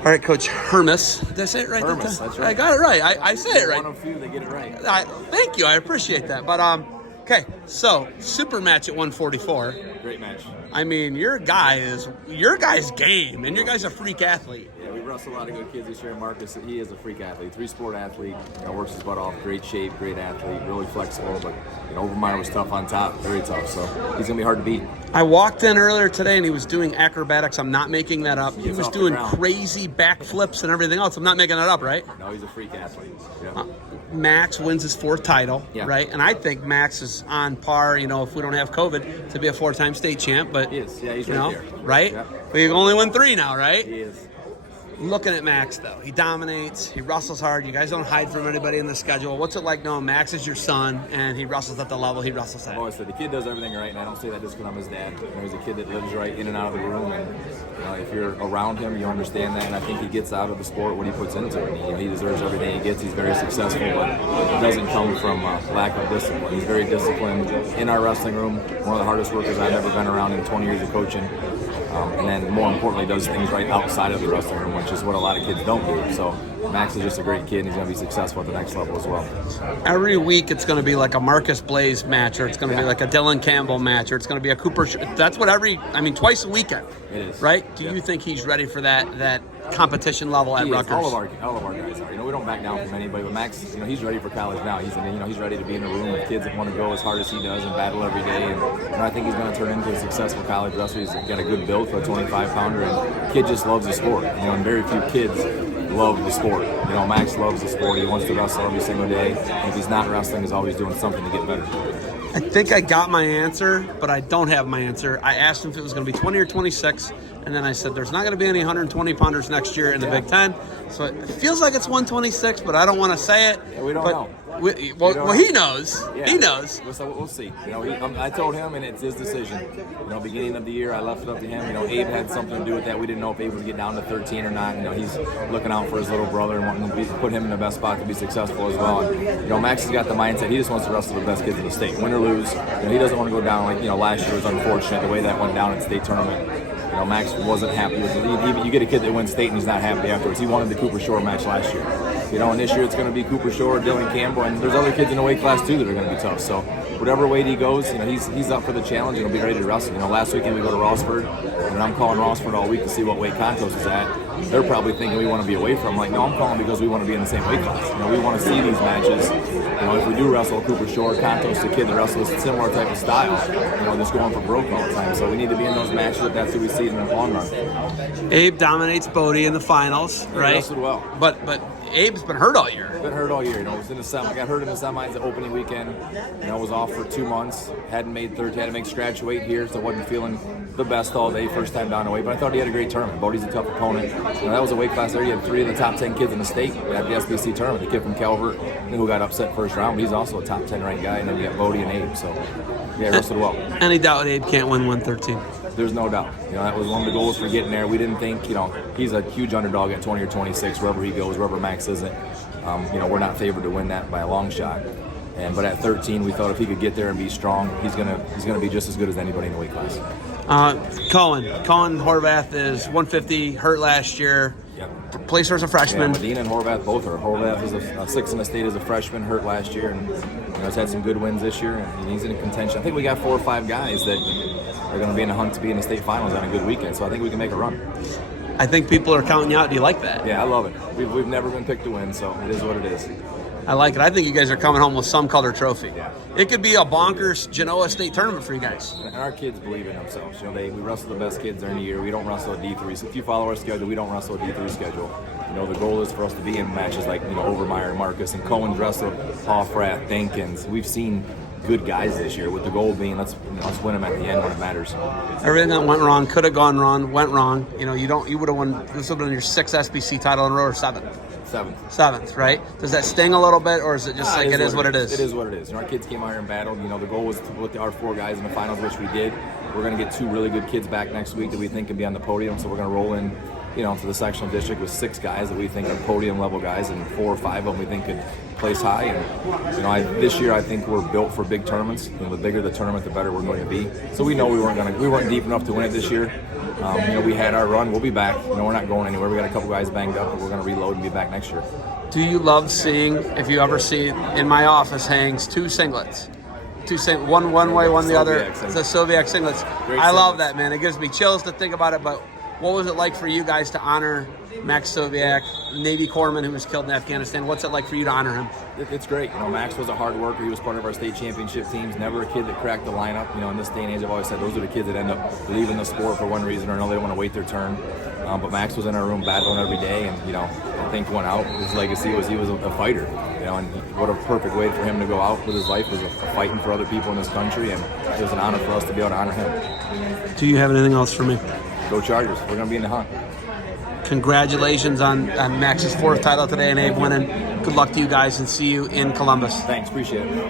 All right, Coach Hermes. Did I say it right? Hermes, that's right. I got it right. I say it right. One of few that get it right. Thank you. I appreciate that. But okay. So super match at 144. Great match. I mean, your guy's game, and your guy's a freak athlete. Yeah, we wrestled a lot of good kids this year. Marcus, he is a freak athlete, 3-sport athlete. Works his butt off. Great shape, great athlete, really flexible. But Overmeyer was tough on top, very tough. So he's gonna be hard to beat. I walked in earlier today, and he was doing acrobatics. I'm not making that up. He was doing crazy backflips and everything else. I'm not making that up, right? No, he's a freak athlete. Yeah. Max wins his 4th title, right? And I think Max is on par, if we don't have COVID, to be a 4-time state champ. But he is. Yeah, he's right there. Right? Yep. But you've only won 3 now, right? He is. Looking at Max, though, he dominates. He wrestles hard. You guys don't hide from anybody in the schedule. What's it like knowing Max is your son and he wrestles at the level he wrestles at? I've always said the kid does everything right, and I don't say that just because I'm his dad. He's a kid that lives right in and out of the room, and if you're around him, you understand that, and I think he gets out of the sport what he puts into it. He deserves everything he gets. He's very successful, but it doesn't come from lack of discipline. He's very disciplined in our wrestling room. One of the hardest workers I've ever been around in 20 years of coaching. And then, more importantly, does things right outside of the wrestling room, which is what a lot of kids don't do. So Max is just a great kid, and he's going to be successful at the next level as well. Every week, it's going to be like a Marcus Blaze match, or it's going to be like a Dylan Campbell match, or it's going to be a Cooper. That's what twice a weekend. It is. Right? Do you think he's ready for that competition level at Rutgers? All of our guys are. We don't back down from anybody, but Max, he's ready for college now. He's ready to be in a room with kids that want to go as hard as he does and battle every day. And I think he's going to turn into a successful college wrestler. He's got a good build for a 25-pounder, and the kid just loves the sport. And very few kids love the sport. Max loves the sport. He wants to wrestle every single day. And if he's not wrestling, he's always doing something to get better. I think I got my answer, but I don't have my answer. I asked him if it was going to be 20 or 26, and then I said there's not going to be any 120-pounders next year in the Big Ten. So it feels like it's 126, but I don't want to say it. Yeah, we don't know. Well, he knows. Yeah. He knows. So we'll see. I told him, and it's his decision. Beginning of the year, I left it up to him. Abe had something to do with that. We didn't know if Abe would get down to 13 or not. He's looking out for his little brother and wanting to put him in the best spot to be successful as well. And, Max has got the mindset. He just wants to wrestle the best kids in the state, win or lose. He doesn't want to go down like last year was unfortunate the way that went down at state tournament. Max wasn't happy with it. You get a kid that wins state and he's not happy afterwards. He wanted the Cooper Shore match last year. And this year it's going to be Cooper Shore, Dylan Campbell, and there's other kids in the weight class too that are going to be tough. So whatever weight he goes, he's up for the challenge and he'll be ready to wrestle. Last weekend we go to Rossford, and I'm calling Rossford all week to see what weight Contos is at. They're probably thinking we want to be away from. I'm I'm calling because we want to be in the same weight class. We want to see these matches. If we do wrestle Cooper Shore, Contos, the kid that wrestles a similar type of style, just going for broke all the time. So we need to be in those matches if that's who we see in the long run. Abe dominates Bodie in the finals, right? He wrestled well. But Abe's been hurt all year. Been hurt all year. Was in the semi. Got hurt in the semis the opening weekend. Was off for 2 months. Hadn't made third. Had to make scratch weight here, so wasn't feeling the best all day. First time down the weight, but I thought he had a great tournament. Bodie's a tough opponent. That was a weight class there. You had 3 of the top 10 kids in the state at the SBC tournament. The kid from Calvert, who got upset first round, but he's also a top 10 ranked guy. And then you got Bodie and Abe. So yeah, wrestled well. Any doubt Abe can't win 113? There's no doubt. That was one of the goals for getting there. We didn't think, he's a huge underdog at 20 or 26, wherever he goes, wherever Max isn't. We're not favored to win that by a long shot. But at 13, we thought if he could get there and be strong, he's gonna be just as good as anybody in the weight class. Colin Horvath is 150, hurt last year. Yep. Plays her as a freshman. Yeah, Medina and Horvath both are. Horvath is a 6th in the state as a freshman, hurt last year, and has had some good wins this year, and he's in contention. I think we got 4 or 5 guys that are going to be in the hunt to be in the state finals on a good weekend, so I think we can make a run. I think people are counting you out. Do you like that? Yeah, I love it. We've never been picked to win, so it is what it is. I like it. I think you guys are coming home with some color trophy. Yeah. It could be a bonkers Genoa State tournament for you guys. And our kids believe in themselves. We wrestle the best kids during the year. We don't wrestle a D3. So if you follow our schedule, we don't wrestle a D3 schedule. The goal is for us to be in matches like Overmeyer and Marcus and Cohen's wrestled Hoffrath, Dankins. We've seen good guys this year, with the goal being let's win them at the end when it matters. Everything that went wrong, could have gone wrong, went wrong. You would have won. This would have been your 6th SBC title in a row, or 7th. Seventh, right? Does that sting a little bit, or is it just like it is what it is? It is what it is. Our kids came out here and battled. The goal was to put our 4 guys in the finals, which we did. We're going to get 2 really good kids back next week that we think can be on the podium. So we're going to roll in, to the sectional district with 6 guys that we think are podium level guys, and 4 or 5 of them we think could place high. And this year I think we're built for big tournaments. The bigger the tournament, the better we're going to be. So we know we weren't deep enough to win it this year. We had our run. We'll be back. We're not going anywhere. We got a couple guys banged up, but we're going to reload and be back next year. Do you love seeing, if you ever see, in my office hangs two singlets? One way, one the other. It's a Soviet singlets. I love that, man. It gives me chills to think about it, but what was it like for you guys to honor Max Soviak, Navy corpsman who was killed in Afghanistan? What's it like for you to honor him? It's great. Max was a hard worker. He was part of our state championship teams. Never a kid that cracked the lineup. In this day and age, I've always said those are the kids that end up leaving the sport for one reason or another. They want to wait their turn. But Max was in our room battling every day, and things went out. His legacy was he was a fighter. And what a perfect way for him to go out with his life was fighting for other people in this country, and it was an honor for us to be able to honor him. Do you have anything else for me? Go Chargers. We're going to be in the hunt. Congratulations on Max's 4th title today and Abe winning. Good luck to you guys and see you in Columbus. Thanks. Appreciate it.